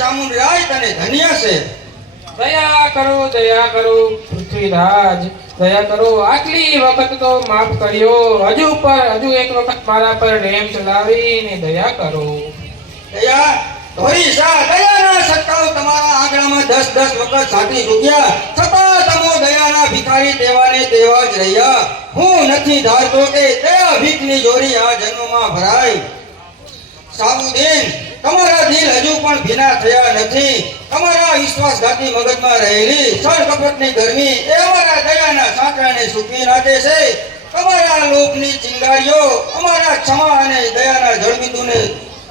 ચામુંડરાય તને ધન્ય છે. દયા કરો પૃથ્વીરાજ, દયા કરો. આટલી વખત તો માફ કર્યો, હજુ એક વખત મારા પર રેમ ચલાવીને દયા કરો. દયા ધોરી શાહ, દયાના સત્તાઓ તમારા આંગણામાં 10 વખત છાંટી ચૂક્યા, છતાં તમો દયાના ભિખારી તેવાને તેવા જ રહ્યા. હું નથી ધારતો કે દયા ભીખની જોરી આ જન્મમાં ભરાય. સાબુદ્દીન, તમારા દિલ હજુ પણ ભીના થયા નથી. તમારા વિશ્વાસઘાતી મગજમાં રહેલી છળ કપટની ગરમી એ અમારા દયાના સાંકળાને સૂકવી નાખે છે. તમારા લોભની ચિંગારીઓ અમારા ક્ષમા અને દયાના જળબિંદુને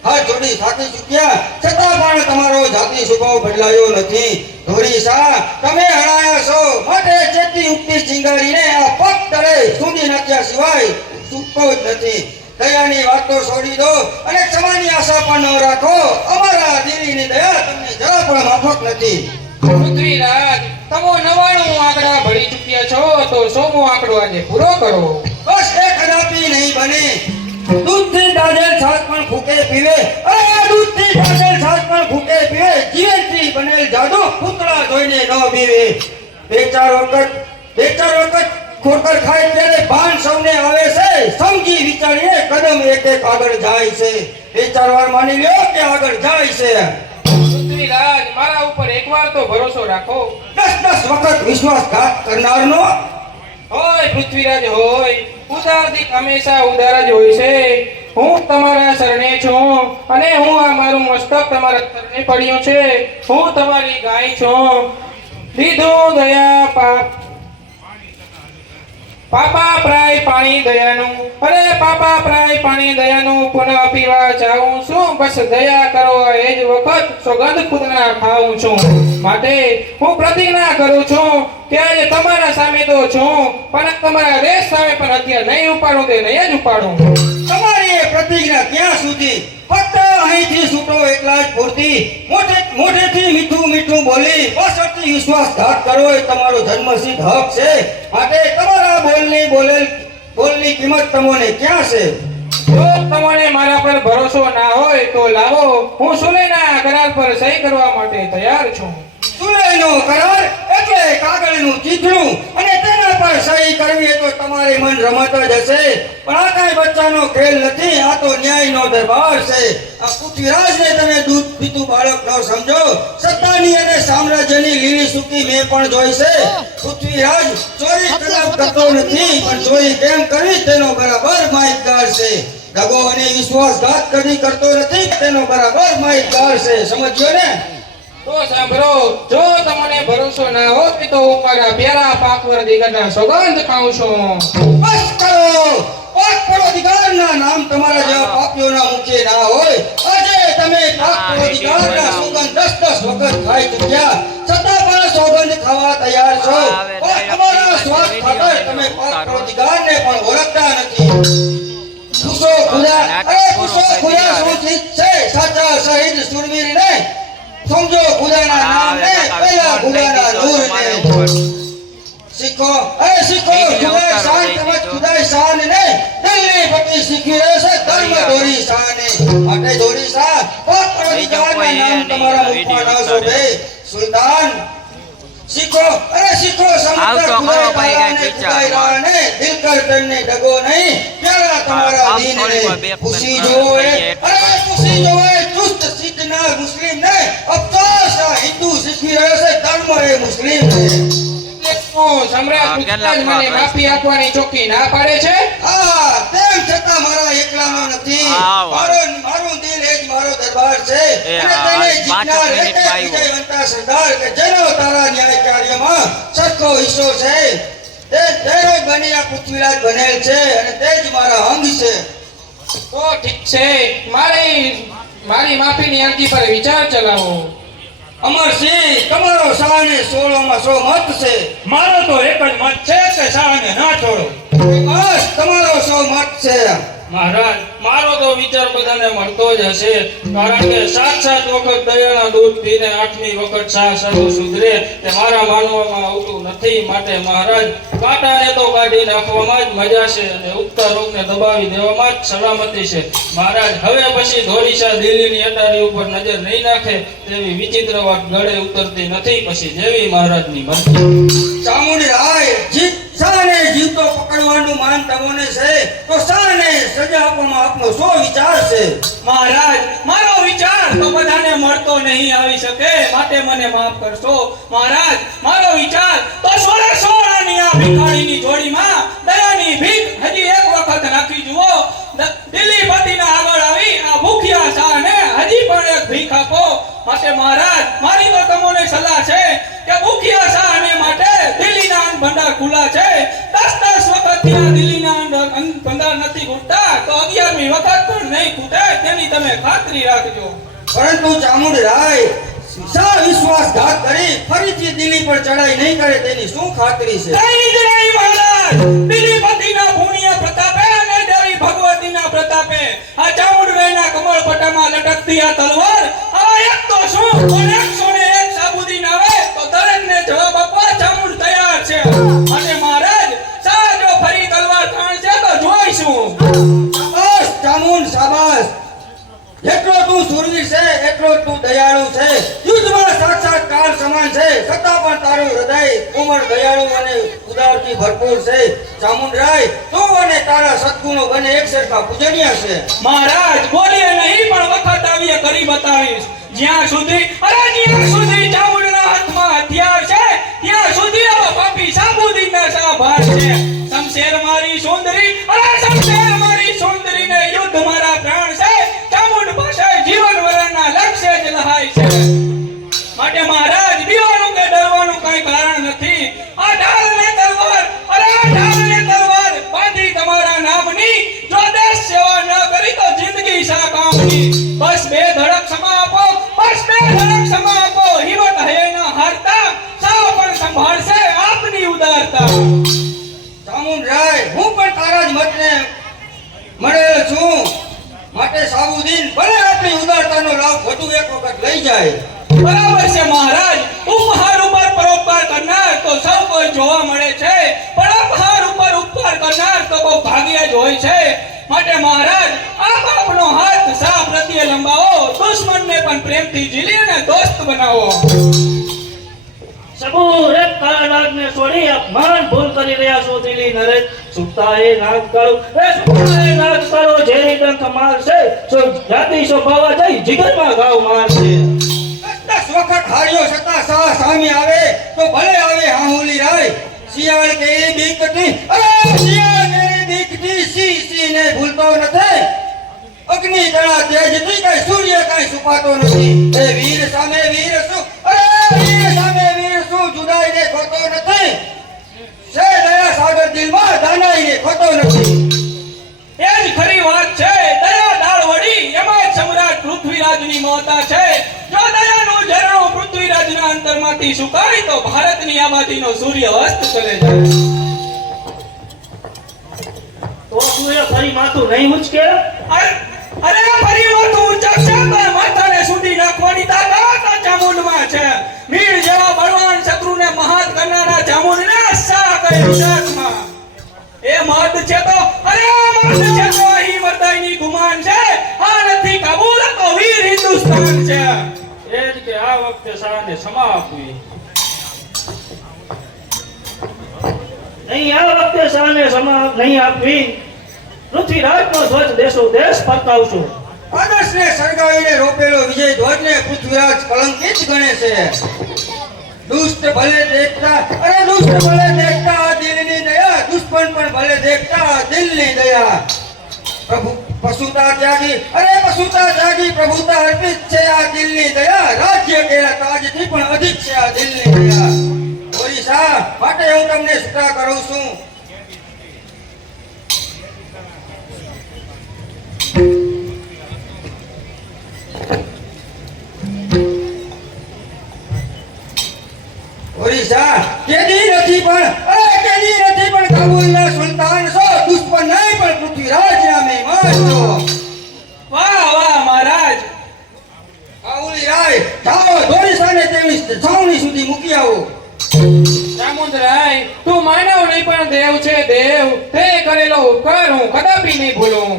હાથ જોડી થાકી ચૂક્યા, છતાં પણ તમારો જાતિ સ્વભાવ બદલાયો નથી. ધોરી શાહ, તમે હણાયા છો માટે ચેતી ઉગતી ચિંગારીને આ પગ તળે સૂંધી નાખ્યા સિવાય છૂટકો જ નથી. દયાની વાત તો છોડી દો અને ક્ષમાની આશા પણ ન રાખો. અમારા દિલીની દયા તમને જરા પણ માફક નથી. પૃથ્વીરાજ, તમે 99 આંકડા ભરી ચૂક્યા છો, તો 100મો આંકડો આજે પૂરો કરો. બસ એક કદાપી નહીં બને. દૂધથી દાજેલ છાશ પણ ફૂકે પીવે, દૂધથી દાજેલ છાશ પણ ફૂકે પીવે, જીવનથી બનેલ જાદુ પૂતળા જોઈને ન બીવે. બે ચાર વખત ખોટર ખાય ત્યારે ભાન સૌને આવે છે, સમજી વિચારીને કદમ એક આગળ જાય છે. બે ચાર વાર માની લ્યો કે આગળ જાય છે. પૃથ્વીરાજ, મારા ઉપર એકવાર તો ભરોસો રાખો. 10 વખત વિશ્વાસઘાત કરનારનો હોય પૃથ્વીરાજ હોય, ઉદાર દીક હંમેશા ઉદાર જ હોય છે. હું તમારા શરણે છું અને હું આ મારું મસ્તક તમારા શરણે પડ્યું છે. હું તમારી ગાય છું. લીધું દયા પાપા પ્રાય પાણી દયાનું, અરે પાપા પ્રાય પાણી દયાનું પુનઃ પીવા ચાહું છું. બસ દયા કરો એ જ વખત સોગંદ ખુદના ખાઉં છું. માટે હું પ્રતિજ્ઞા કરું છું કે આજે તમારા સામે તો છું, પણ તમારા દેશ સામે પણ અત્યારે નહીં ઉપાડું તે નહીં જ ઉપાડું. તમારી એ પ્રતિજ્ઞા ક્યાં સુધી? ફક્ત અહીંથી છૂટો એટલા જ પૂરતી. મોઢેથી મીઠું બોલી પાછળથી વિશ્વાસઘાત કરો એ તમારો જન્મસિદ્ધ હક છે. માટે તમારા બોલની કિંમત તમને ક્યાં છે? જો તમને મારા પર ભરોસો ના હોય તો લાવો, હું સુલેના કરાર પર સહી કરવા માટે તૈયાર છું. સુલેનો કરાર એટલે કાગળનું ચીથડું, અને તેના પર સહી કરવી એ તો તમારી મન રમત જ હશે. પણ આ કાંઈ બચ્ચાનો ખેલ નથી, આ તો ન્યાયનો દરબાર છે. આ પૃથ્વીરાજને તમે દૂધ પીતું બાળક ન સમજો. સત્તાની અને સામ્રાજ્યની લીલી સૂકી મેં પણ જોઈ છે. પૃથ્વીરાજ ચોરી કરતો નથી, પણ ચોરી કેમ કરવી તેનો બરાબર માહિતગાર છે. દગો અને વિશ્વાસઘાત કદી કરતો નથી, તેનો બરાબર માહિતગાર છે. સમજ્યો ને? તો સાંભળો, જો તમને ભરોસો ના હોય તો હું મારા પ્યારા પાકવર દિગરના સોગંદ ખાઉં છું. બસ કરો. પાકપરોધિકારના નામ તમારા જેવા પાપીઓના મુખે ના હોય. આજે તમે પાકપરોધિકારના સોગંદ 10 વખત ખાઈ ચૂક્યા, છતાં પણ સોગંદ ખાવા તૈયાર છો. પણ તમારા સ્વાર્થ ખાતર તમે પાકપરોધિકારને પણ ઓળખતા નથી. પૂછો ખુદા શું ચીજ છે? સાચા શહીદ સુરવીરને સમજો, ખુદાના નામને, પહેલા ખુદાના નૂરને શીખો. ખુદાય શાન સમજ, ખુદાય શાન ને દિલની ભક્તિ શીખી રહેશે ધર્મ દોરી શાને. માટે દોરી શાહ, પાકપરોધિકારના નામ તમારા મુખમાં ના શોભે. સુલતાન શીખો સમજ ખુદાય તારાને દિલ કર તને ડગો નહીં. પ્યારા તમારા દીનને ખુશી જોવે, ચુસ્ત સિદ્ધના મુસ્લિમ ને અફસોસ હિન્દુ શીખી રહ્યો છે ધર્મ એ મુસ્લિમ ને. સમ્રાટ પૃથ્વીરાજ મને માફી આપવાની ચોખ્ખી ના પાડે છે. હા, તેમ છતાં મારા એકલાનો નથી. મારું દિલ એ જ મારો દરબાર છે. અને તેને જીતનાર વિજયવંતા સરદાર કે જેનો તારા ન્યાય કાર્યમાં સરખો હિસ્સો છે. તે તેરો બની આ પૃથ્વીરાજ બનેલ છે અને તે જ મારા અંગ છે. તો ઠીક છે, મારી માફીની અરજી પર વિચાર ચલાવો. અમરસિંહ, તમારો શાહને 16 માં 100 મત છે. મારો તો એક જ મત છે કે શાહને ના છોડો. બસ તમારો સૌ મત છે. મહારાજ મારો તો વિચાર બધાને મળતો જ હશે, કારણ કે 7 વખત દયાના દૂધ પીને 8મી વખત સાધુ સુધરે તે મારા માનવામાં આવતું નથી. માટે મહારાજ કાંટાને તો કાઢી નાખવામાં જ મજા છે અને ઉગતા રોગને દબાવી દેવામાં જ સલામતી છે. મહારાજ હવે પછી ધોળીસા દિલ્હીની અટારી ઉપર નજર નહીં નાખે તેવી વિચિત્ર વાત ગળે ઉતરતી નથી. પછી જેવી મહારાજની મરજી. ચામુંડી રાય જીત શાને જીવતો પકડવાનું માન તમને છે તો શાને સજા આપવામાં આપનો શું વિચાર છે? મહારાજ મારો વિચાર તો બધાને મળતો નહીં આવી શકે, માટે મને માફ કરશો. મહારાજ મારો વિચાર તો 16 આની આ ભિખારીની જોડીમાં દયાની ભીખ હજી એક વખત નાખી જુઓ. દિલ્હી પતિના આગળ આવી આ ભૂખ્યા શાહને હજી પણ એક ભીખ આપો. માટે મહારાજ મારી તો તમને સલાહ છે કે ભૂખ્યા શાહને માટે દિલ્હીના અન્ન ભંડાર ખુલ્લા છે. 10 વખત ત્યાં દિલ્હીના અન્ન ભંડાર નથી ખૂટતા તો 11મી વખત પણ નહીં ખૂટે તેની તમે ખાતરી રાખજો. પરંતુ ચામુંડી રાય શા વિશ્વાસઘાત કરી ફરીથી દિલ્હી પર ચડાઈ નહીં કરે તેની શું ખાતરી છે? કઈ જ નહીં મહારાજ. દિલ્હીપતિના પુણ્ય પ્રતાપે અને દેવી ભગવતીના પ્રતાપે આ ચામુંડરાયના કમળપટ્ટામાં લટકતી આ તલવાર આ એક તો શું પણ 101 સાબુદીન આવે તો દરેકને જવાબ આપવા ચામુંડ તૈયાર છે. અને મહારાજ સા જો ફરી તલવાર તાણશે તો જોઈશું. શાબાશ ચામુંડ શાબાશ. જેટલો તું શૂરવીર છે એટલો જ તું દયાળુ છે. યુદ્ધમાં સાક્ષાત કાળ સમાન છે, છતાં પણ તારું હૃદય કોમળ દયાળુ અને ઉદારથી ભરપૂર છે. ચામુંડરાય તું અને તારા સદ્ગુણો બંને એક સરખા પૂજનીય છે. મહારાજ બોલીએ નહીં પણ વખત આવીએ કરી બતાવીશ. જ્યાં સુધી ચામુંડના હાથમાં હથિયાર છે ત્યાં સુધી આ પાપી સાબુદીનના સાભાર છે. શમશેર મારી સુંદરીને યુદ્ધ મારા પ્રાણ છે. ચામુંડ પાસે જીવન વરણના લક્ષ્ય જ લહાય છે. માટે મહારાજ બીવાનું કે ડરવાનું કઈ કારણ નથી. આ ઢાલને તલવાર બાંધી તમારા નામની જો દેશ સેવા ન કરી તો જિંદગી શા કામની. બસ બે ધડક સમા આપો. હિંમત હૈ ન હારતા સૌ પણ સંભાળશે આપની ઉદારતા. ચામુંડરાય હું પણ તારા જ મતને મળેલ છું. માટે સાબુદીન ભલે આપણી ઉદારતાનો લાભ વધુ એક વખત લઈ જાય. બરાબર છે મહારાજ. ઉપહાર ઉપર પરોપકાર કરનાર તો સૌ કોઈ જોવા મળે છે, પણ ઉપહાર ઉપર ઉપકાર કરનાર તો બહુ ભાગ્યે જ હોય છે. માટે મહારાજ આપ આપનો હાથ સા પ્રત્યે લંબાવો. દુશ્મનને પણ પ્રેમથી ઝીલી અને દોસ્ત બનાવો. સબુ એક કાળાનાગને છોડી અપમાન ભૂલ કરી રહ્યા છો દિલ્હી નરેશ. સુતાએ નાગ કાળો ઝેરી ડંખ મારશે. સો જાતિ સ્વભાવ જઈ જીગરમાં ઘાવ મારશે. 10 વખત હાર્યો છતાં સા સામે આવે તો ભલે આવે હાહુલી રાય. શિયાળ કેરી બીકટી સી ને ભૂલતો નથી. અગ્નિ જણા તેજથી કઈ સૂર્ય કઈ છુપાતો નથી. એ વીર સામે વીર શું જુદાઈને ખોતો નથી. સે દયા સાગર દિલમાં દાનાઈને ખોતો નથી. એ જ ખરી વાત છે. દયા દાળ વડી એમાં જ સમ્રાટ પૃથ્વીરાજની મમતા છે. જો દયાનું ઝરણું પૃથ્વીરાજના અંતરમાંથી સુકાય તો ભારતની આબાદીનો સૂર્ય અસ્ત ચલે જાય. તો તું એ ફરી માથું નહીં ઉચકે? અરે ફરી માથું ઉંચાકશે તો માથાને સુધી નાખવાની તાકાત આ ચામુંડમાં છે. વીર જેવા બળવાન શત્રુને મહાત કરનારા ચામુંડને સા કરે ઉદાસમાં. એ મર્દ છે તો અહીં મર્દાઈની ગુમાન છે. આ નથી કાબુલ તો વીર હિન્દુસ્તાન છે. એ જ કે આ વખતે શાહને ક્ષમા આપવી. નહીં, આ વખતે શાહને ક્ષમા નહીં આપવી. પૃથ્વીરાજનો ધ્વજ દેશો દેશ ફરકાવશું. આદર્શને સળગાવીને રોપેલો વિજય ધ્વજને પૃથ્વીરાજ કલંકિત ગણે છે. દુષ્ટ ભલે દેખતા આ દિલની દયા. દુશ્મન પણ ભલે દેખતા આ દિલની દયા. પશુતા ત્યાગી પ્રભુતા અર્પિત છે આ દિલની દયા. રાજ્ય કેરા તાજથી પણ અધિક છે આ દિલની દયા. ઓરિસા માટે હું તમને સૂચના કરું છું. ઓરિસા કેદી નથી પણ કાબુલના સુલતાન છો. છાવણી સુધી મૂકી આવો. ચામુંડરાય તું માનવ નહીં પણ દેવ છે દેવ. તે કરેલો ઉપકાર હું કદાપી નહીં ભૂલું.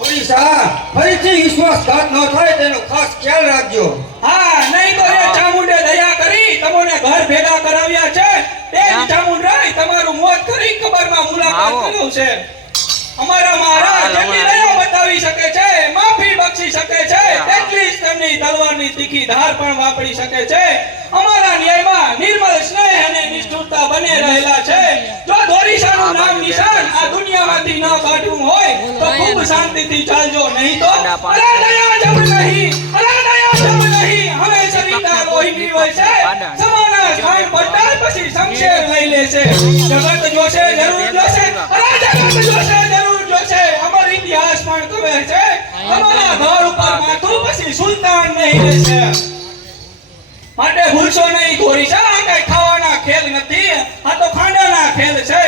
ઓડિશા ફરીથી વિશ્વાસઘાત ન થાય તેનો ખાસ ખ્યાલ રાખજો. હા નહીં તો એ ચામુંડે દયા કરી તમને ઘર ભેગા કરાવ્યા છે તે જ ચામુંડરાય તમારું મોત કરી કબરમાં મુલાકાત કર્યું છે. અમારા મહારાજ જેટલી દયા બતાવી શકે છે, માફી બક્ષી શકે છે, તેટલી જ તેમની તલવારની તીખી ધાર પણ વાપરી શકે છે. અમારા ન્યાયમાં નિર્મળ સ્નેહ અને નિષ્ઠુરતા બને રહેલા છે. જો ધોરીસાનું નામ નિશાન આ દુનિયામાંથી ન કાઢવું હોય તો ખૂબ શાંતિથી ચાલજો, નહીં તો અરે દયા જબ નહીં, અરે દયા જબ નહીં, હવે સરિતા લોહીની વહેશે, સમાના સ્થાન પડતા પછી શમશેર લઈ લેશે. જગત જોશે જરૂર જોશે, અરે જગત જોશે જરૂર જોશે. અમર ઇતિહાસ પણ કહે છે તમારા ઘર ઉપર માથું પછી સુલતાન નહીં રહેશે. માટે ભૂલશો નહીં ધોરીસા, આ કઈ ખાવાના ખેલ નથી, આ તો ખાંડાના ખેલ છે.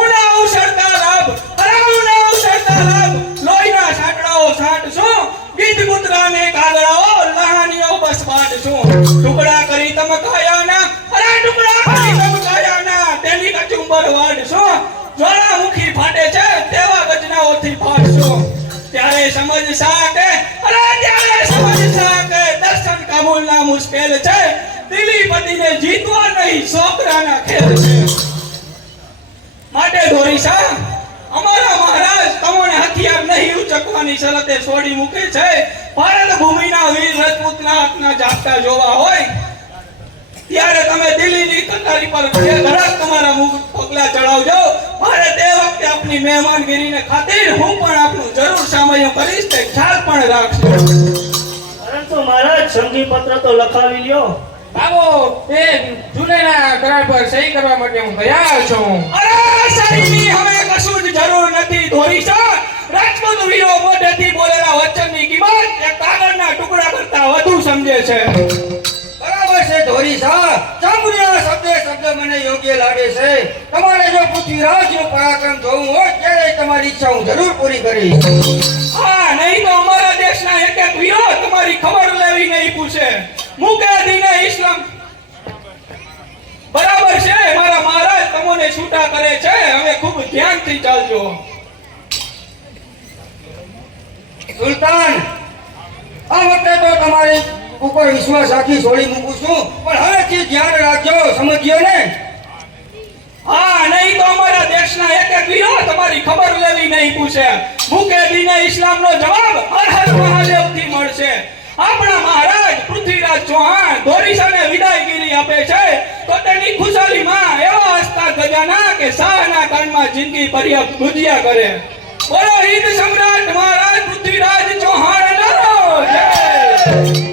ઉના અવસરતા લાભ, અરે ઉના અવસરતા લાભ, લોહીના સાંકડાઓ સાંટશું, ગીત કૂતરાને કાગડાઓ લહાનીઓ બસ બાંધશું. ટુકડા કરી તમકાયાના, અરે ટુકડા કરી તમકાયાના, તેની કચુંબર વાળશું. જ્વાળામુખી ફાટે છે તેવા ગજનાઓથી ફાડશું. ત્યારે સમજ સાકે, અરે ત્યારે સમજ સાકે, દર્શન કાબુલના મુશ્કેલ છે, દિલીપતિને જીતવા નહીં છોકરાના ખેલ છે. માટે ધોરીસા અમારા મહારાજ તમને હથિયાર નહીં ઉચકવાની શરતે છોડી મૂકે છે. ભારત ભૂમિના વીર રજપૂતના હાથના જાગતા જોવા હોય ત્યારે તમે દિલ્હીની કતારી પર ઘરાક તમારા મુખ પગલા ચડાવજો. મારે તે વખતે આપની મહેમાનગીરીને ખાतिर હું પણ આપનું જરૂર સામયો કરીશ, તે ખ્યાલ પણ રાખજો. પરંતુ મહારાજ સંધિ પત્ર તો લખાવી લ્યો. બાબો તે જુનેના કરાર પર સહી કરવા માટે હું તૈયાર છું. અરે સહીની હવે કશું જ જરૂર નથી ધોરીસા. રાજપૂત વીરો મોઢેથી બોલેલા વચનની કિંમત એક કાગળના ટુકડા કરતા વધુ સમજે છે. બરાબર છે ધોરીસા, ચામુંડિયા શબ્દે શબ્દ મને યોગ્ય લાગે છે. તમારે જો પૃથ્વીરાજનો પરાક્રમ જોવું હોય ત્યારે તમારી ઈચ્છા હું જરૂર પૂરી કરીશ. હા નહીં તો અમારા દેશના એક એક વીરો તમારી ખબર લેવી નહીં પૂછે. મૂકે દીને ઇસ્લામ. બરાબર છે મારા મહારાજ તમને છૂટા કરે છે, હવે ખૂબ ધ્યાનથી ચાલજો. સુલતાન, આ વખતે તો તમારી ઉપર વિશ્વાસ રાખી છોડી મૂકું છું, પણ હવેથી ધ્યાન રાખજો, સમજ્યો ને? હા નહીં તો અમારા દેશના એક એક વીરો તમારી ખબર લેવી નહીં પૂછે. મૂકે દીને ઇસ્લામનો જવાબ હર હર મહાદેવથી મળશે. આપણા મહારાજ પૃથ્વીરાજ ચૌહાણ ધોરીસાને વિદાયગીરી આપે છે તો તેની ખુશાલીમાં એવા હસતા ગજાના કે શાહના કાનમાં જિંદગી પર્યંત ગુજ્યા કરે. બોલો હિન્દ સમ્રાટ મહારાજ પૃથ્વીરાજ ચૌહાણ જય.